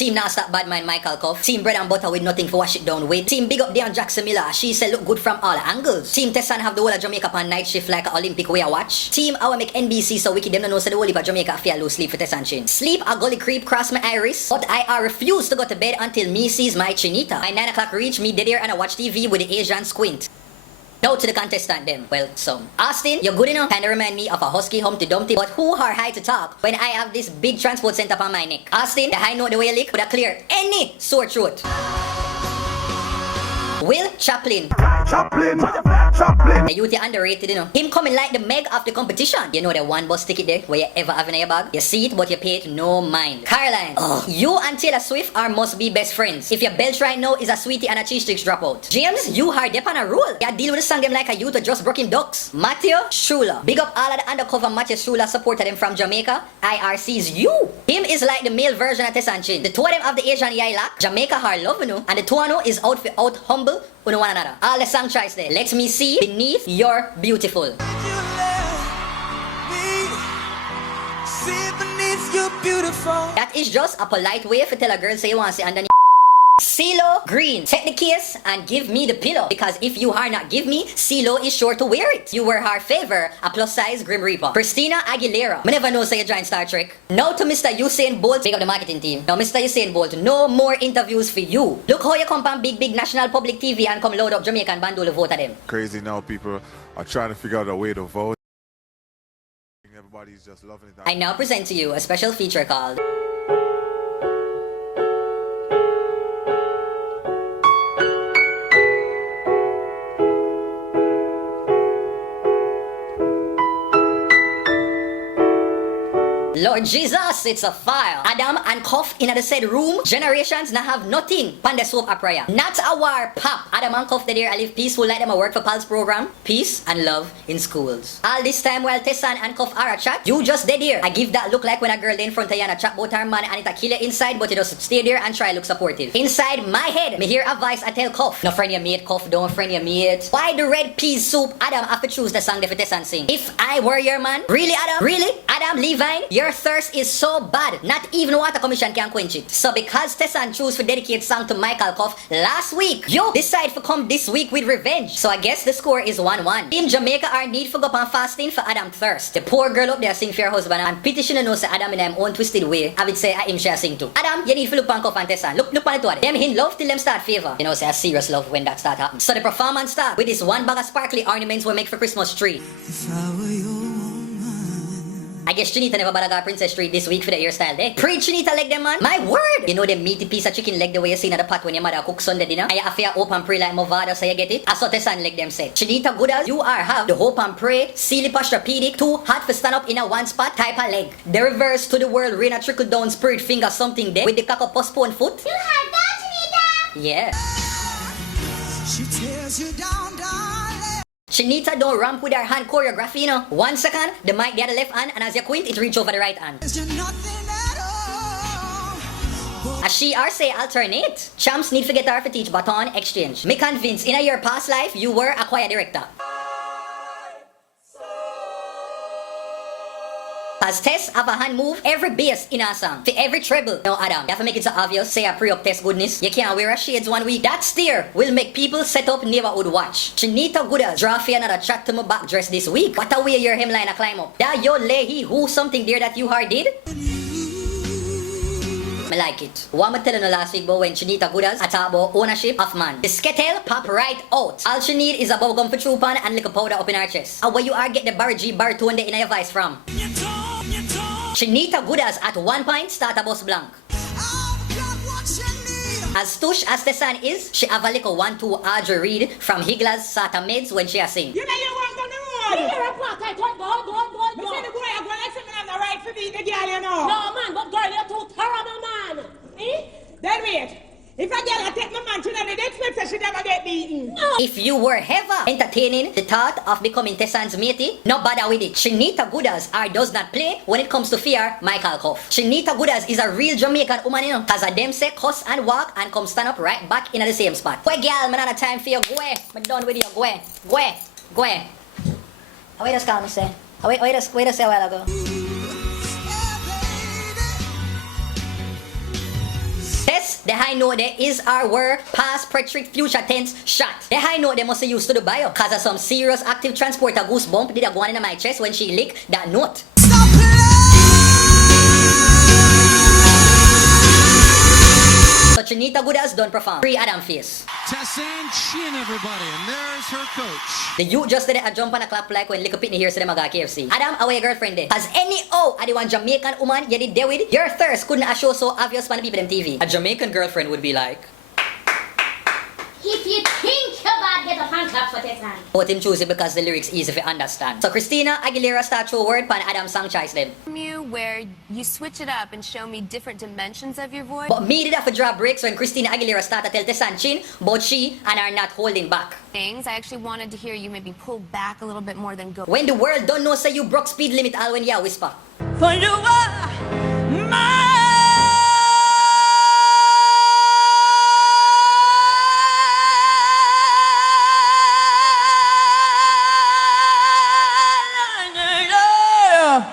Team Now Stop Bad Mind Michael Cuff. Team Bread and Butter with nothing for wash it down with. Team Big Up Deon Jackson Miller. She said look good from all angles. Team Tessanne have the whole of Jamaica on night shift like an Olympic way I watch. Team Our make NBC so wicked them no know say the whole of Jamaica feel lose sleep for Tessanne chin. Sleep a gully creep cross my iris. But I refuse to go to bed until me sees my chinita. By 9 o'clock reach me dead here and I watch TV with the Asian squint. Now to the contestant them. Well, some. Austin, you're good enough. Kinda remind me of a husky Humpty Dumpty. But who are high to talk when I have this big transport center on my neck? Austin, the high note the way you lick would have clear any sore throat. Will Chaplin. The youth underrated, you know. Him coming like the Meg of the competition. You know the one bus ticket there where you ever have in your bag? You see it but you pay it no mind. Caroline. Oh, you and Taylor Swift are must be best friends. If your belch right now is a sweetie and a cheese sticks dropout. James, you hard up on a roll. You deal with the song them like a youth or just broken ducks. Matthew Shula. Big up all of the undercover Matthew Shula supported him from Jamaica. IRC's you. Him is like the male version of Tessanne Chin. The two of them have the Asian Yailak. Jamaica hard love, you know. And the two of them is out for out humble with one another. All the song choice there. Let me see beneath your beautiful. That is just a polite way for tell a girl say you want to say underneath. CeeLo Green, take the case and give me the pillow. Because if you are not give me, CeeLo is sure to wear it. You were her favor, a plus size Grim Reaper. Christina Aguilera, me never know say you join Star Trek. Now to Mr. Usain Bolt, big up the marketing team. Now Mr. Usain Bolt, no more interviews for you. Look how you come on big national public TV and come load up Jamaican bandole vote at them. Crazy now, people are trying to figure out a way to vote. Everybody's just loving it. I now present to you a special feature called Lord Jesus, it's a fire. Adam and Cuff in the said room. Generations now have nothing. Pande soap opera. Not a war pop. Adam and Cuff they there live peaceful like them a work for Pulse program. Peace and love in schools. All this time while Tessanne and Cuff are a chat, you just dead here. I give that look like when a girl in front of you and a chat about her man and it a kill you inside, but you just stay there and try look supportive. Inside my head, me hear a voice I tell Cuff. No friend your mate, Cuff, don't friend your mate. Why the red peas soup? Adam have to choose the song that Tessanne sing. If I were your man, really Adam? Really? Adam Levine? Your thirst is so bad, not even water commission can quench it. So because Tessanne choose to dedicate song to Michael Cuff last week, you decide to come this week with revenge. So I guess the score is 1-1. Team Jamaica are need for go on fasting for Adam thirst. The poor girl up there sing for her husband and pretty sure know say Adam in her own twisted way. I would say I him share sing too. Adam, you need to look on Cuff and Tessanne. Look on the two of them. Them in love till them start favor. You know say a serious love when that start happen. So the performance start with this one bag of sparkly ornaments we make for Christmas tree. If I were your woman. I guess Chinita never bother got Princess Street this week for the hairstyle there. Pre-Chinita leg them man. My word! You know the meaty piece of chicken leg the way you see in the pot when your mother cooks Sunday dinner? And you have to hope and pray like Movada so you get it? I saw Tessanne leg them said. Chinita good as you are have the hope and pray, silly posturepedic, too hot for stand up in a one spot type of leg. The reverse to the world rain a trickle down spirit finger something there with the cock up postponed foot. You have that, Chinita! Yeah. She tears you down, darling. Chinita don't ramp with her hand choreography, you know. 1 second, the mic the other left hand, and as you quint, it reach over the right hand. You're nothing at all. As she or say alternate. Champs need to get her to teach baton exchange. Me convinced in your past life, you were a choir director. As Tess have a hand move every bass in a song. For every treble. Now Adam, you have to make it so obvious. Say a pre-up Tess goodness. You can't wear a shades 1 week. That steer will make people set up neighborhood watch. Chinita Goodas draw for another chat to my back dress this week. What a way your hemline a climb up. That yo lehi who something there that you hard did? I like it. What I tell you last week about when Chinita Goodas talk about ownership of man. The skettle pop right out. All she need is a bubble gum for chupan and little powder up in her chest. And where you are get the Barry G baritone there in your voice from? Chinita Goodas at 1 point start a bus blank. As tush as Tessanne is, she have a little 1-2 Audrey Reed from Higla's Sata Meds when she a sing. You know you want on the road. You hear a part I thought, go. You say the boy I go like something have the right to beat the girl, you know. No, man, but girl, you're too terrible, man. Eh? Then wait. If a girl I take my man to the expect that she never get beaten. No. If you were ever entertaining the thought of becoming Tessanne's matey, no bother with it. Chinita Goodas does not play when it comes to fear Michael Cuff. Chinita Goodas is a real Jamaican woman, you know. Cause a them say cuss and walk and come stand up right back in the same spot. Boy girl, man, not a time for you. Go. I'm done with you. Go. How wait us call me say? Wait us say a while ago. Yes, the high note there is our word, past, pretric, future tense, shot. The high note they must used to the bio, cause of some serious active transporter goosebump did a go on in my chest when she licked that note. Stop playing. So Trinita Good has done perform. Free Adam face. Tessanne Chin, everybody, and there's her coach. The youth just did a jump and a clap like when Little Pitney hears them aga KFC. Adam, away your girlfriend there. Has any are the one Jamaican woman you did there with? Your thirst couldn't have show so obvious for the people in TV. A Jamaican girlfriend would be like, If you think about get a fan club for Tessanne. but him choose it because the lyrics easy to understand. So Christina Aguilera start to word pan Adam's song choice them. You where you switch it up and show me different dimensions of your voice. But me did have to draw breaks when Christina Aguilera started to tell Tessanne Chin about she and are not holding back. Things I actually wanted to hear you maybe pull back a little bit more than go. When the world don't know say you broke speed limit all when you whisper. For you are my.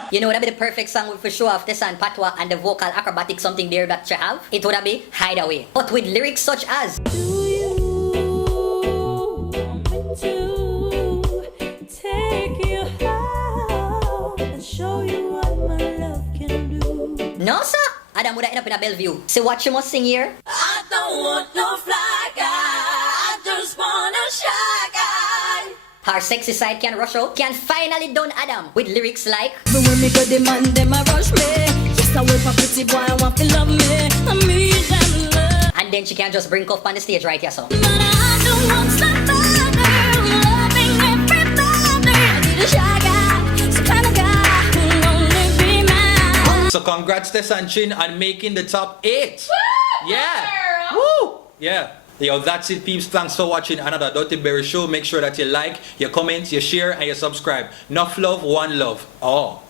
You know, that'd be the perfect song for show off Tessanne Patois and the vocal acrobatic something there that you have. It would be Hideaway. But with lyrics such as Do you want me to take you out and show you what my love can do? no sir, Adam would end up in a Bellevue. See what you must sing here? I don't want no fly guy, I just want a shy guy. Her sexy side can rush out, can finally done Adam with lyrics like But when me go the man, them a rush me. Yes, I wait for pretty boy, I want to love me. I need them love. and then she can just bring off on the stage right here so. But I don't want somebody loving everybody. I need a shy guy, some kind of guy who'll only be mine. So congrats Tessanne Chin on making the top 8. Yeah. Woo. Yeah. Yo, that's it peeps. Thanks for watching another Dirty Berry show. Make sure that you like, you comment, you share and you subscribe. Enough love, one love. Oh.